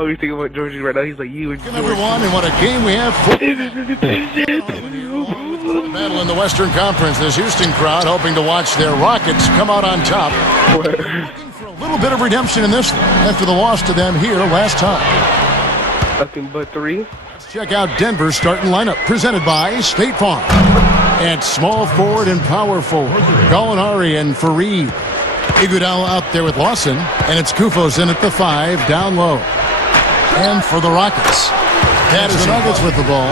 Oh, he's thinking about Georgie right now. He's like, you and Georgie. Everyone, and what a game we have. Battle in the Western Conference. This Houston crowd hoping to watch their Rockets come out on top. Looking for a little bit of redemption in this after the loss to them here last time. Nothing but three. Let's check out Denver's starting lineup, presented by State Farm. And small forward and power forward, Gallinari and Fareed. Iguodala out there with Lawson, and it's Kufos in at the 5, down low. And for the Rockets, that is the Nuggets with the ball.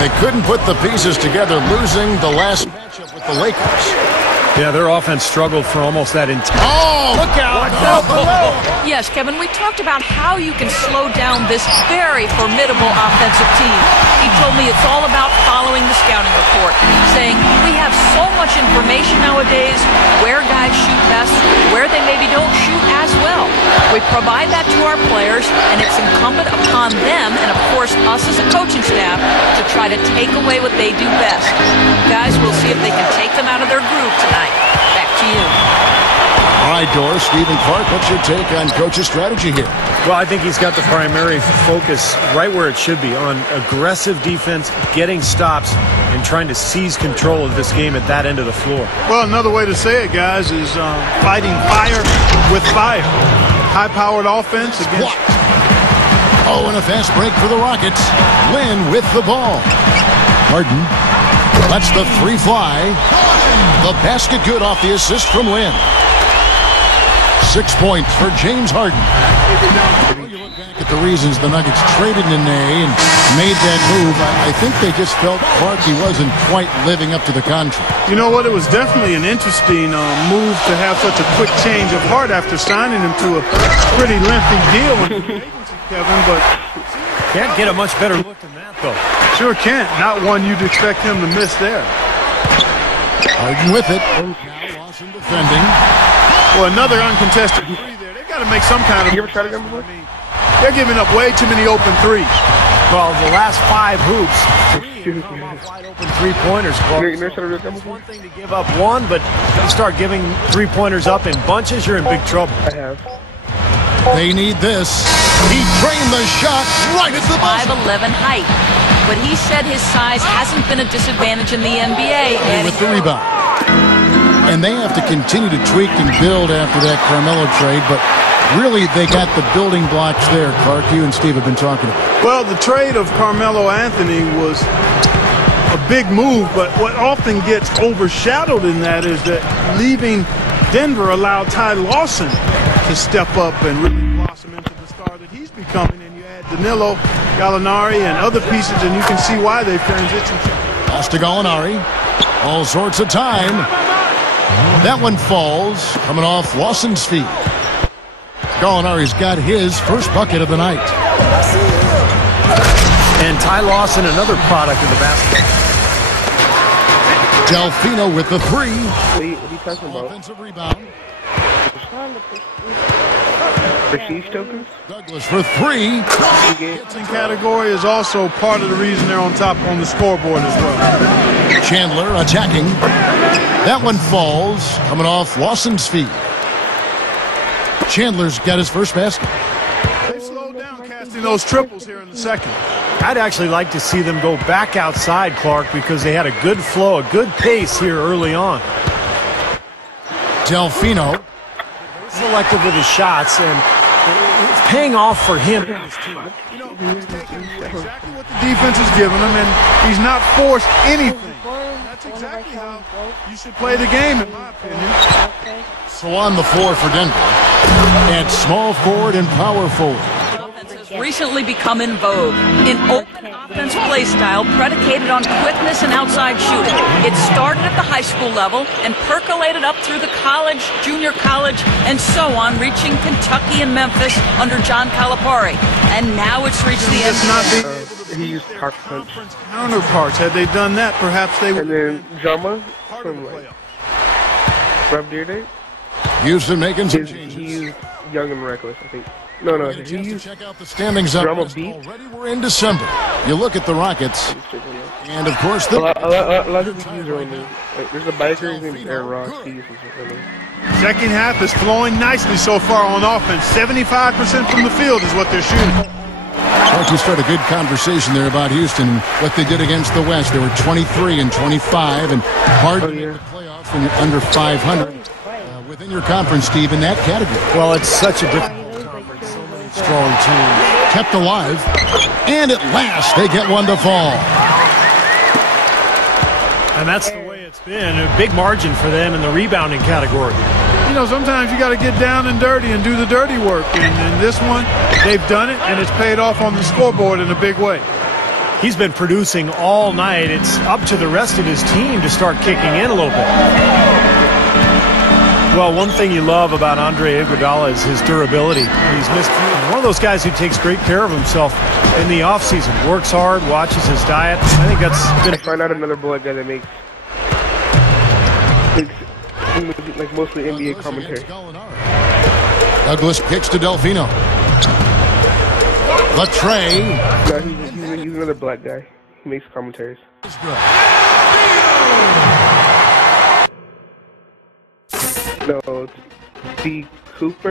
They couldn't put the pieces together, losing the last matchup with the Lakers. Yeah, their offense struggled for almost that entire... Oh, look out! Yes, Kevin, we talked about how you can slow down this very formidable offensive team. He told me it's all about following the scouting report, saying we have so much information nowadays, where guys shoot best, where they maybe don't shoot as well. We provide that to our players, and it's incumbent upon them, and of course us as a coaching staff, to try to take away what they do best. Guys, we'll see if they can take them out of their groove tonight. Back to you. All right, Doris, Stephen Clark, what's your take on Coach's strategy here? Well, I think he's got the primary focus right where it should be, on aggressive defense, getting stops, and trying to seize control of this game at that end of the floor. Well, another way to say it, guys, is fighting fire with fire. High-powered offense against... Oh, and a fast break for the Rockets. Lynn with the ball. Harden lets the 3 fly. The basket good off the assist from Lynn. 6 points for James Harden. You look back at the reasons the Nuggets traded Nene and made that move. I think they just felt Clark he wasn't quite living up to the contract. You know what? It was definitely an interesting move to have such a quick change of heart after signing him to a pretty lengthy deal in the agency, Kevin, but... Can't get a much better look than that, though. Sure can't. Not one you'd expect him to miss there. Harden with it. Now Lawson defending. Well, another uncontested three there. They've got to make some kind of... You ever tried to go before? They're giving up way too many open threes. Well, the last 5 hoops, 3 wide open three-pointers. It's one thing to give up one, but you start giving three-pointers up in bunches, you're in big trouble. I have. They need this. He trained the shot right at the buzzer. 5'11" height. But he said his size hasn't been a disadvantage in the NBA. With the rebound. And they have to continue to tweak and build after that Carmelo trade, but really they got the building blocks there, Clark. You and Steve have been talking about. Well, the trade of Carmelo Anthony was a big move, but what often gets overshadowed in that is that leaving Denver allowed Ty Lawson to step up and really blossom into the star that he's becoming. And you add Danilo, Gallinari, and other pieces, and you can see why they've transitioned. Pass to Gallinari. All sorts of time. That one falls, coming off Lawson's feet. Gallinari's got his first bucket of the night. And Ty Lawson, another product of the basket. Delfino with the 3. Wait, what are you talking about? Offensive rebound. Prestige tokens? Douglas for 3. Hitting category is also part of the reason they're on top on the scoreboard as well. Chandler attacking. That one falls, coming off Lawson's feet. Chandler's got his first basket. They slowed down casting those triples here in the second. I'd actually like to see them go back outside, Clark, because they had a good flow, a good pace here early on. Delfino. Selective with his shots, and it's paying off for him and his team. You know, he's taking exactly what the defense is giving him, and he's not forced anything. That's exactly how you should play the game, in my opinion. So on the floor for Denver. And small forward and power forward. Recently become in vogue. An open offense play style predicated on quickness and outside shooting. It started at the high school level and percolated up through the college, junior college, and so on, reaching Kentucky and Memphis under John Calipari. And now it's reached the NBA. He used Park Punch. Counterparts. Had they done that, perhaps they would. And then Jama from like Rough Deer Day. Houston making some changes. He used Young and Reckless, I think. No, Get a he chance to used check out the standings up. Drama beat. Already we're in December. You look at the Rockets, and of course a the lot of people use only. Like, there's a biker named Aaron Ross. He uses it. Second half is flowing nicely so far on offense. 75% from the field is what they're shooting. Why don't you start a good conversation there about Houston and what they did against the West? They were 23 and 25 and hard to make the playoffs when you're under 500. Within your conference, Steve, in that category. Well, it's such a difficult conference. So many strong teams. Kept alive, and at last they get one to fall. And that's the way it's been. A big margin for them in the rebounding category. You know, sometimes you got to get down and dirty and do the dirty work. And in this one, they've done it, and it's paid off on the scoreboard in a big way. He's been producing all night. It's up to the rest of his team to start kicking in a little bit. Well, one thing you love about Andre Iguodala is his durability. He's missed one of those guys who takes great care of himself in the offseason. Works hard, watches his diet. I think that's been... Find out another black guy that makes like mostly NBA commentary. Douglas kicks to Delfino. The tray. No, he's another black guy. He makes commentaries. No, it's D. Cooper.